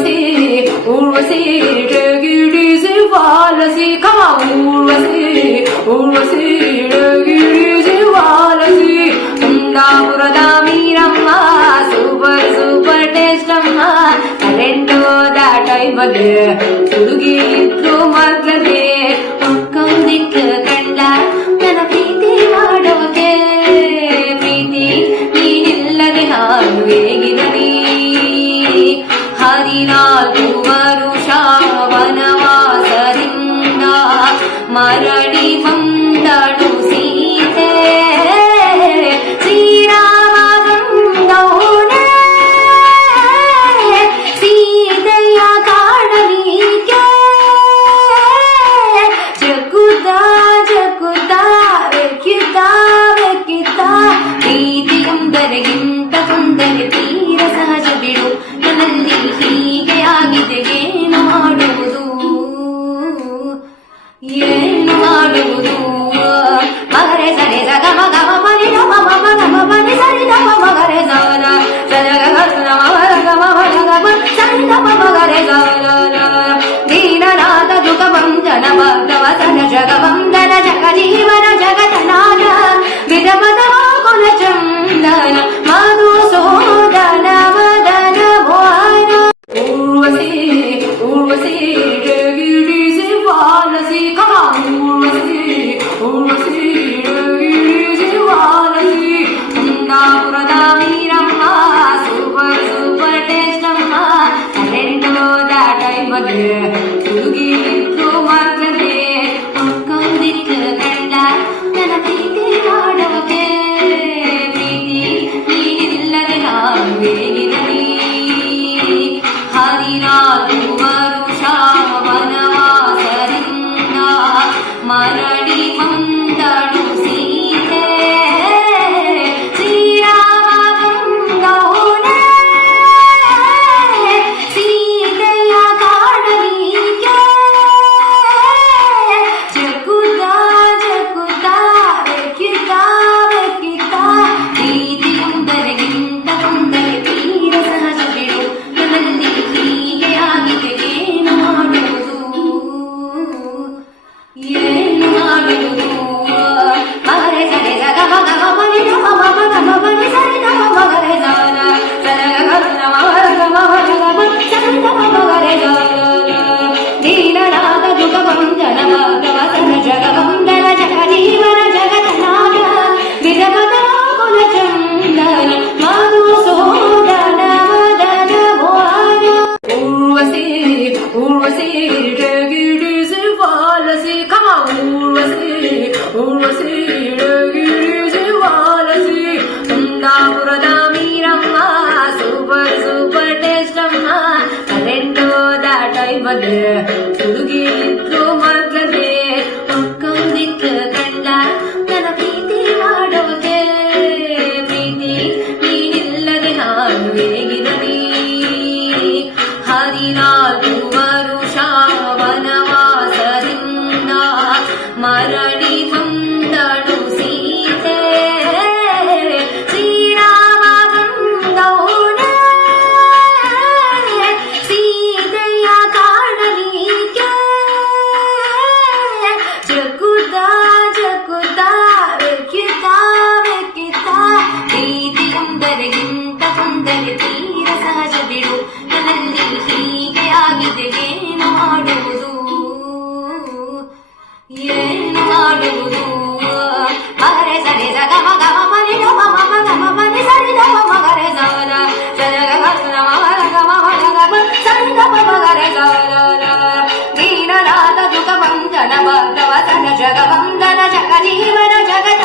Urvasi, Urvasi, Jagirizi Valasi, come on, Urvasi, Urvasi, Jagirizi Valasi, Undapurada Mirama, super, super taste Amma, Talento that I bade, Tudugi, Tumaglade, Ukkam Dikka Kanda, Nanapin. Mara. Urvasi, Raghuruzu Valasi, come on, Urvasi, Urvasi, Raghuruzu Valasi, Kundapuradami Ramma, super, super taste Ramma, Talento that I was there, Tudugiri. ಗೆಳೆಯನೆ ತೀರ ಸಹಜ ಬಿಡು ನನ್ನಲ್ಲಿ ಹೀಗೆ ಆಗಿದೆ ಏನು ಮಾಡುವುದು ಏನು ಮಾಡುವುದು ಮಗರೆ ಸರಿ ಸಗ ಮಗ ಮನೆ ಗಮ ಮಮ ಗಮ ಮನೆ ಸರಿ ಗಮ ಮಗರೆ ಸವನ ಸನ ಗಮ ಸನ ಮಗರ ಗಮ ಮನ ಗಮ ಸರಿ ಗಮ ಮಗರೆ ಸವನ ದೀನನಾಥ ದುಃಖ ಮಂಜನ ಬಂಧವ ಸನ ಜಗ ಬಂಧನ ಜಗ ಜೀವನ ಜಗದ